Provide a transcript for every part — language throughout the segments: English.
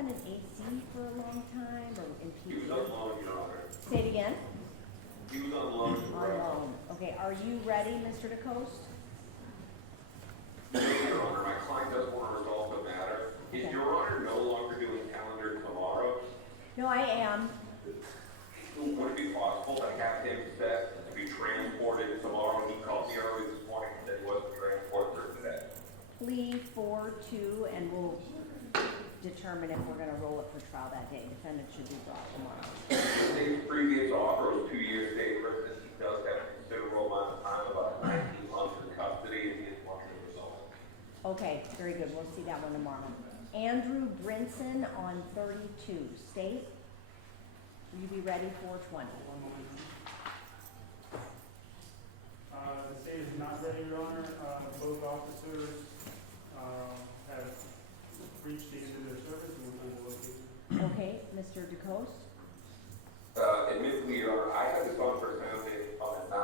been in AC for a long time, or in He was PT? on loan, Your Honor. Say it again? He was on loan. On loan. Okay, are you ready, Mr. DeCoste? No, Your Honor, my client doesn't want to resolve the matter. Is Okay. Your Honor no longer doing calendar tomorrow? No, I am. Would it be possible to have him set to be transported tomorrow? He called me early this morning and said he wasn't transported for today. Plea 4-2, and we'll determine if we're gonna roll it for trial that day. Defendant should be brought tomorrow. The state's previous offer was 2 years state prison. He does have a considerable amount of time, about 19 months in custody, and he is wanting to resolve it. Okay, very good. We'll see that one tomorrow. Andrew Brinson on 32. State, will you be ready for 20? The state is not ready, Your Honor. Both officers have reached the end of their service and we're going to look. Okay, Mr. DeCoste? Admittedly, Your Honor, I had this on for sounding on at 9.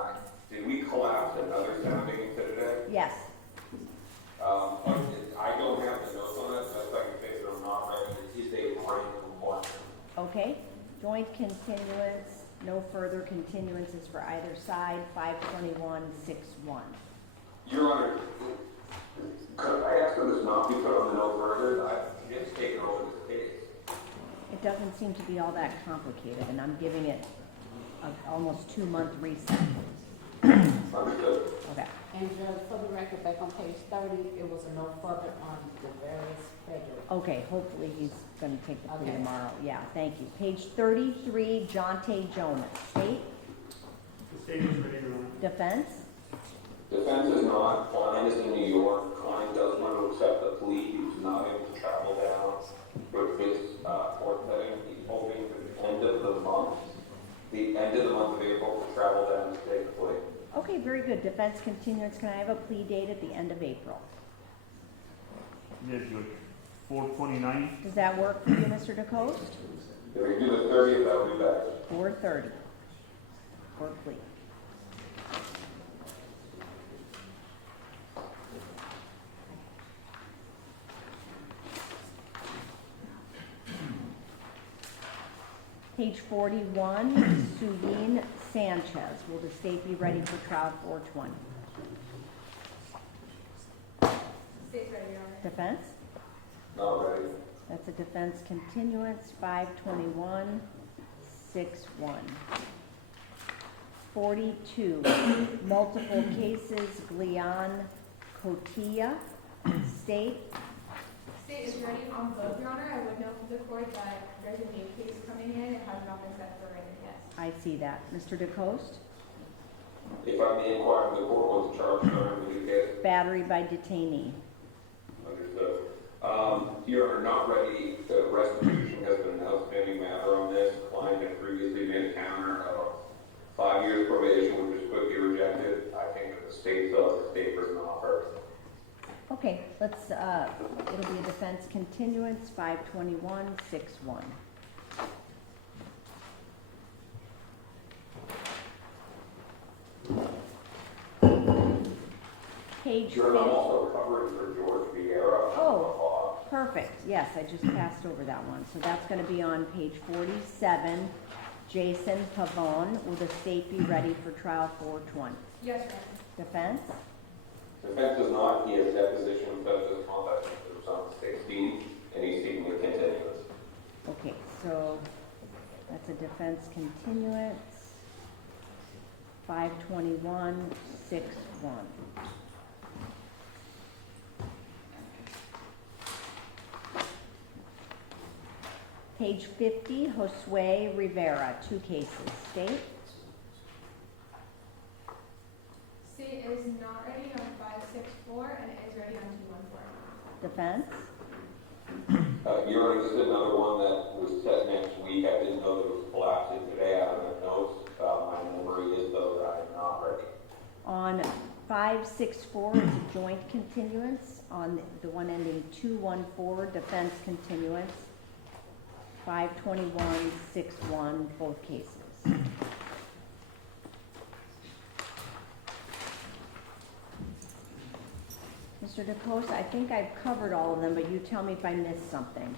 Did we collapse another sounding into today? Yes. I don't have the notes on it, so I can say that I'm not ready. It is a writing report. Okay, joint continuance, no further continuances for either side, 521-6-1. Your Honor, could I ask for this not be put on the no further? I've just taken over this case. It doesn't seem to be all that complicated, and I'm giving it a almost 2-month reset. Understood. Okay. And Judge, for the record, back on page 30, it was a no further on the various federal. Okay, hopefully he's gonna take the plea Okay. tomorrow. Yeah, thank you. Page 33, Jonte Jonas. State, The state is ready, Your Honor. defense, Defense is not. Client is in New York. Client does want to accept the plea. He was not able to travel down for his court setting. He's hoping for the end of the month of April, to travel down and take the plea. okay, very good. Defense continuance, can I have a plea date at the end of April? Yes, Judge. 4/29. Does that work for you, Mr. DeCoste? If we do the 30th, that would be better. 4:30 for plea. Page 41, Suveen Sanchez. Will the state be ready for trial 420? State's ready, Your Honor. Defense? Not ready. That's a defense continuance, 521-6-1. 42, multiple cases, Glian Cotilla. State, State is ready on both, Your Honor. I would note for the court that there's a new case coming in. It has not been set for written yet. I see that. Mr. DeCoste, If I may inquire of the court, what's the charge during the case? battery by detainee. Understood. Your Honor, not ready. The restitution has been an outstanding matter on this. Client had previously made a counter of 5 years probation, which was quickly rejected. I think that the state prison offer. Okay, let's, it'll be a defense continuance, 521-6-1. Page Your Honor, I'm 50. also covering for George Vieira. Oh, perfect. Yes, I just passed over that one. So that's going to be on page 47. Jason Pavone, will the state be ready for trial 420? Yes, Your Honor. Defense? Defense does not. He has deposition offenses conduct on 16, and he's seeking a continuance. Okay, so that's a defense continuance, 521-6-1. Page 50, Josue Rivera, 2 cases. State? State is not ready on 564 and it is ready on 214. Defense? Your Honor, this is another one that was set next week. I didn't know that it was collapsing today out of the notes. My memory is, though, that I am not ready. On 564, it's a joint continuance. On the one ending 214, defense continuance, 521-6-1, both cases. Mr. DeCoste, I think I've covered all of them, but you tell me if I missed something.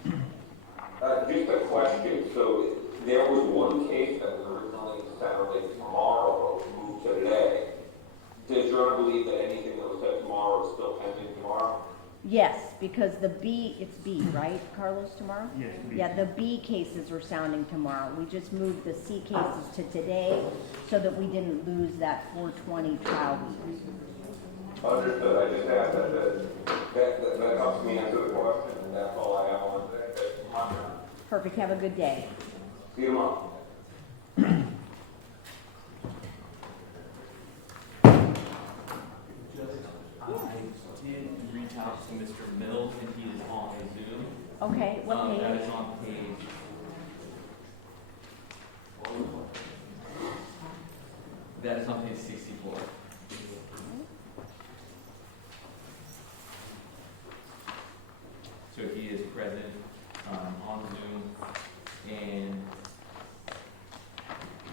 Just a question, so there was one case that was originally sounding tomorrow, but moved to today. Does your Honor believe that anything that was said tomorrow is still pending tomorrow? Yes, because the B, it's B, right, Carlos, tomorrow? Yes, please. Yeah, the B cases are sounding tomorrow. We just moved the C cases to today so that we didn't lose that 420 trial week. Understood, I just asked that helps me answer the question, and that's all I have on today. That's my turn. Perfect, have a good day. See you tomorrow. I did reach out to Mr. Mills, and he is on a Zoom. Okay, what That page? is on page. That is on page 64. So he is present on Zoom, and I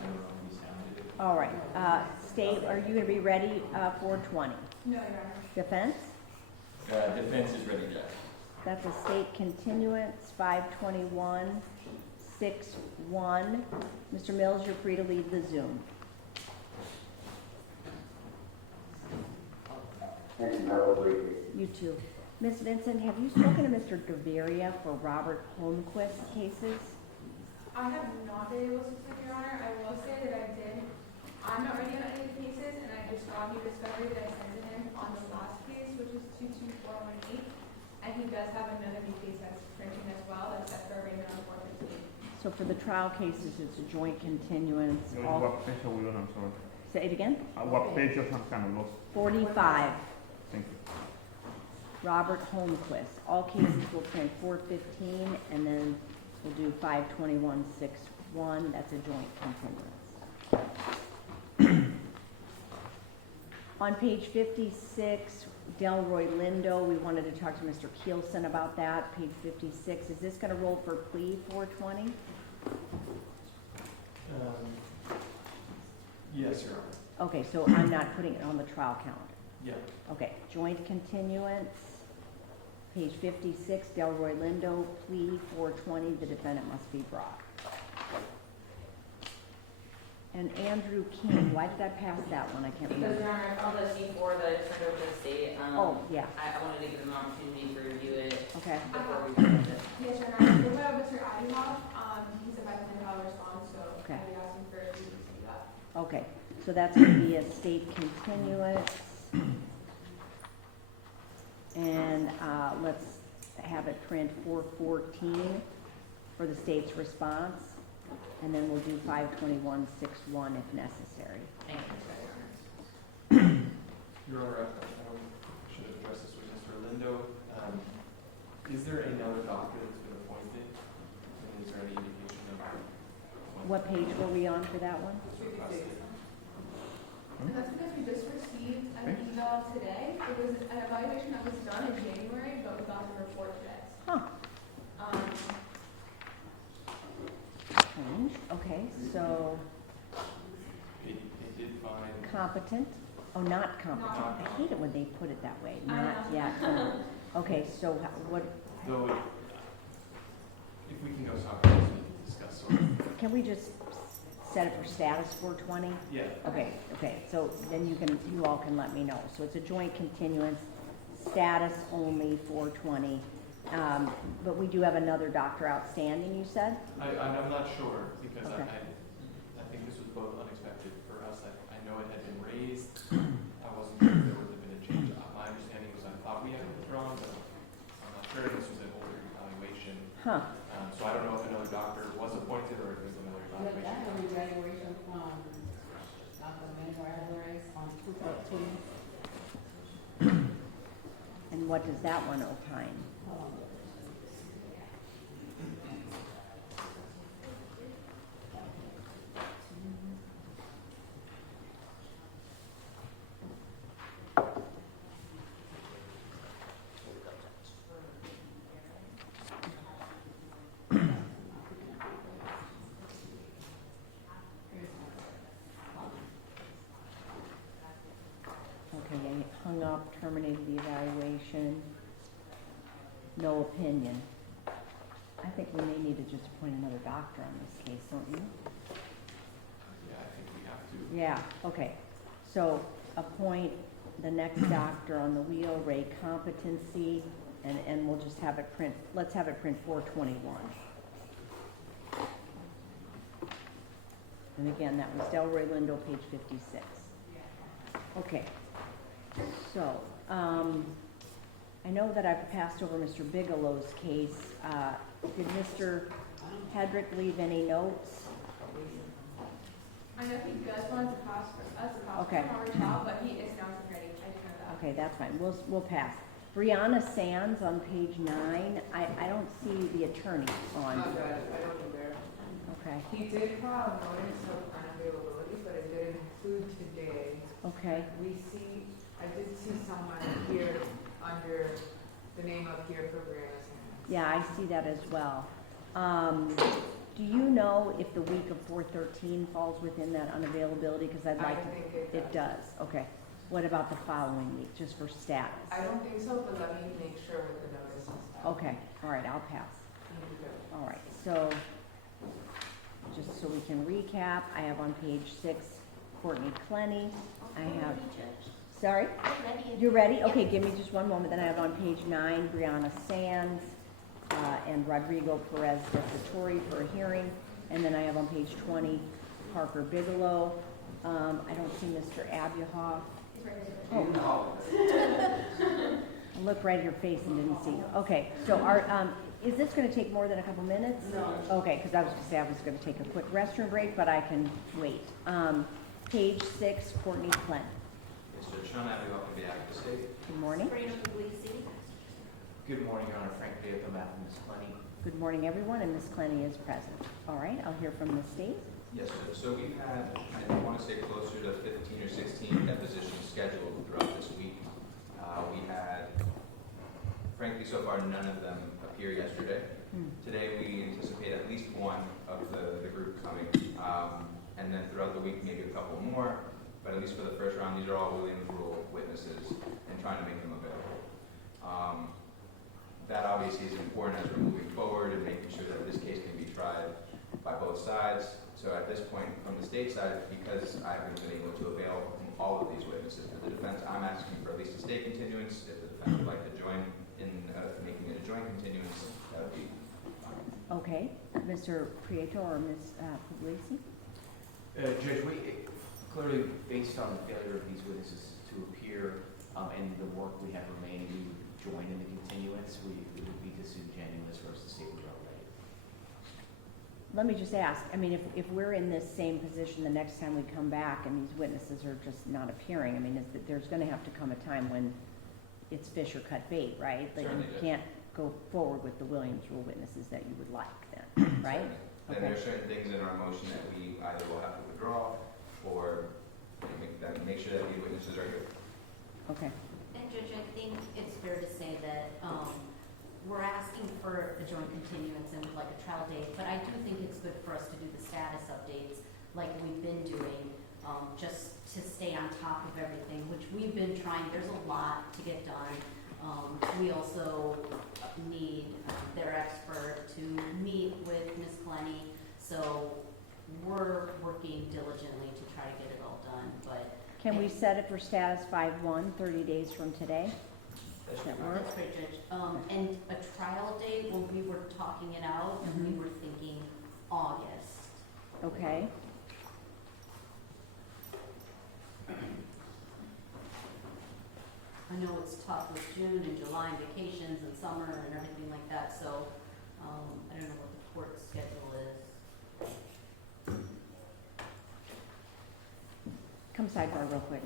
don't know if he sounded it. All right, State, are you gonna be ready, 420? No, Your Honor. Defense? Defense is ready, Judge. That's a state continuance, 521, 6-1. Mr. Mills, you're free to leave the Zoom. Thank you, Madam Leader. You too. Ms. Vincent, have you spoken to Mr. Gaviria for Robert Holmquist cases? I have not been able to speak, Your Honor. I will say that I did. I'm not ready on any of the cases, and I just got new discovery that I sent to him on the last case, which is 22418. And he does have another new case that's printing as well, that's set for arraignment on 415. So for the trial cases, it's a joint continuance. What page are we on? I'm sorry. Say it again? What page of some kind of lost? 45, Thank you. Robert Holmquist. All cases will print 415, and then we'll do 521-6-1. That's a joint continuance. On page 56, Delroy Lindo, we wanted to talk to Mr. Keelson about that. Page 56, is this going to roll for plea 420? Yes, Your Honor. Okay, so I'm not putting it on the trial calendar. Yeah. Okay, joint continuance, page 56, Delroy Lindo, plea 420, the defendant must be brought. And Andrew King, why did I pass that one? I can't Because, remember. Your Honor, on the C4 that I turned over to the state, Oh, yeah, I wanted to give them an opportunity to review it okay. before we present it. Yes, Your Honor. What about Mr. Addyhoff? He said by the time I'll respond, so Okay. I'll be asking for you to see that. Okay, so that's going to be a state continuance. And let's have it print 414 for the state's response. And then we'll do 521-6-1 if necessary. Thank you, Your Honor. Your Honor, I should have addressed this with Mr. Lindo. Is there another doctor that's been appointed? And is there any indication of appointment? What page were we on for that one? And that's because we just received an email today. It was an evaluation that was done in January, but we got the report today. Huh, Um, strange. Okay, so It did find, competent, oh, not competent. Not I hate it when they put it that way, I not know. yet. Okay, so what, though, if we can go talk about this and discuss sort of, can we just set it for status 420? yeah. Okay, so then you all can let me know. So it's a joint continuance, status only 420. But we do have another doctor outstanding, you said? I'm not sure, because Okay. I think this was both unexpected for us. I know it had been raised. I wasn't sure if there would have been a change. My understanding was I thought we had it withdrawn, but I'm not sure. This was an older evaluation. Huh, So I don't know if another doctor was appointed or if it was another Look, I evaluation. have a graduation from Dr. Manuel Alvarez on 213. and what does that one opine? Hold on. Okay, they hung up, terminated the evaluation. No opinion. I think we may need to just appoint another doctor on this case, don't you? Yeah, I think we have to. Yeah, okay. So appoint the next doctor on the wheel, Ray Competency, and we'll just have it print, let's have it print 421. And again, that was Delroy Lindo, page 56. Okay, so, I know that I've passed over Mr. Bigelow's case. Did Mr. Hedrick leave any notes? I know he does want to cost for us, a cost Okay. for our child, but he is now ready. I just know that. Okay, that's fine, we'll pass. Brianna Sands on page 9, I don't see the attorney on. Not bad, I don't know there. Okay, He did file a notice of unavailability, but it didn't include today. okay, I did see someone here under the name of here for Brianna Sands. yeah, I see that as well. Do you know if the week of 4/13 falls within that unavailability? Because I'd I like to. think It does, okay. What about the following week, just for status? I don't think so, but let me make sure with the notice and stuff. Okay, all right, I'll pass. Thank you. All right, so, just so we can recap, I have on page 6, Courtney Clenny. I have, sorry? You're ready? Okay, give me just one moment. Then I have on page 9, Brianna Sands, and Rodrigo Perez de Satori for a hearing. And then I have on page 20, Parker Bigelow. I don't see Mr. Abyahoff. Oh. I looked right at your face and didn't see you. Okay, so is this gonna take more than a couple minutes? No. Okay, because I was gonna say I was gonna take a quick restroom break, but I can wait. Page 6, Courtney Clenny. Mr. Sean Abigail on behalf of the state. Good morning. Good morning, Your Honor. Frank Day on behalf of Ms. Clenny. Good morning, everyone, and Ms. Clenny is present. All right, I'll hear from the state. Yes, sir. So we've had, I want to say closer to 15 or 16 depositions scheduled throughout this week. We had, frankly, so far none of them appear yesterday. Today we anticipate at least one of the group coming. And then throughout the week, maybe a couple more. But at least for the first round, these are all Williams Rule witnesses and trying to make them available. That obviously is important as we're moving forward and making sure that this case can be tried by both sides. So at this point, from the state side, because I haven't been able to avail all of these witnesses for the defense, I'm asking for at least a state continuance. If the defense would like to join in making it a joint continuance, that would be fine. Okay, Mr. Prieto or Ms. Puglisi? Judge, clearly, based on the failure of these witnesses to appear and the work we have remaining, we would join in the continuance. It would be disingenuous for us to say we're not ready. Let me just ask, I mean, if we're in this same position the next time we come back and these witnesses are just not appearing, I mean, there's gonna have to come a time when it's fish or cut bait, right? Like Certainly, you Judge. can't go forward with the Williams Rule witnesses that you would like then, right? Then there are certain things in our motion that we either will have to withdraw or make sure that the witnesses are here. Okay, And Judge, I think it's fair to say that we're asking for a joint continuance and like a trial date, but I do think it's good for us to do the status updates like we've been doing, just to stay on top of everything, which we've been trying. There's a lot to get done. We also need their expert to meet with Ms. Clenny, so we're working diligently to try to get it all done, but can we set it for status 5/1, 30 days from today? Does that work? that's great, Judge. And a trial date, when we were talking it out, and we were thinking August. Okay. I know it's tough with June and July and vacations and summer and everything like that, so, I don't know what the court schedule is. Come sidebar real quick.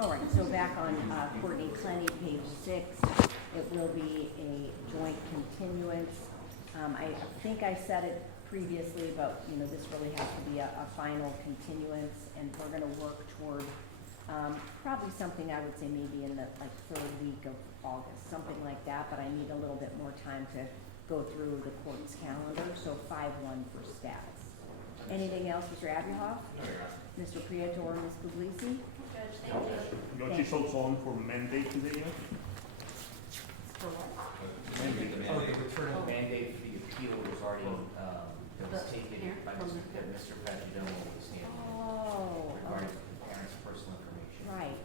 All right, so back on Courtney Clenny, page 6, it will be a joint continuance. I think I said it previously, but, you know, this really has to be a final continuance, and we're gonna work toward probably something, I would say maybe in the, like, 3rd week of August, something like that, but I need a little bit more time to go through the court's calendar, so 5/1 for status. Anything else, Mr. Abuhoff? No, Your Honor. Mr. Prieto or Ms. Puglisi? Judge, thank you. Don't you also on for mandate today, yeah? For what? The Oh, the mandate. return of mandate for the appeal was already, that was taken Here, by from Mr. the- that Mr. Patridomo was handling Oh, regarding the parents' personal information. right.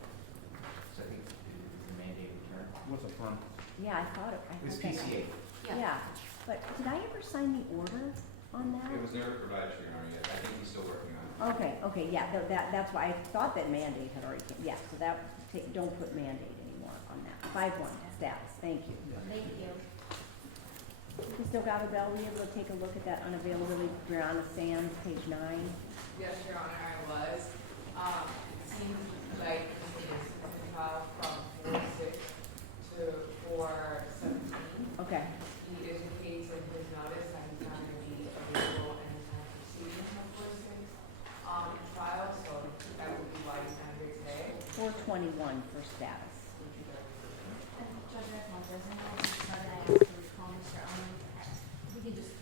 So I think the mandate return. What's a firm? Yeah, I thought it, I It was thought that. PCA. Yeah, but did I ever sign the order on that? It was never provided to Your Honor yet. I think he's still working on it. Okay, yeah, that's why I thought that mandate had already, yeah, so that, don't put mandate anymore on that. 5/1 status, thank you. Thank you. Mr. Gabagel, were you able to take a look at that unavailability, Brianna Sands, page 9? Yes, Your Honor, I was. It seems like this is filed from 4/6 to 4/17. Okay, He indicates in his notice that he's not going to be available anytime proceeding from 4/6 trial, so that would be why he's not here today. 4/21 for status. And Judge, I apologize, I know it's not that I asked to recall Mr. Owen. We could just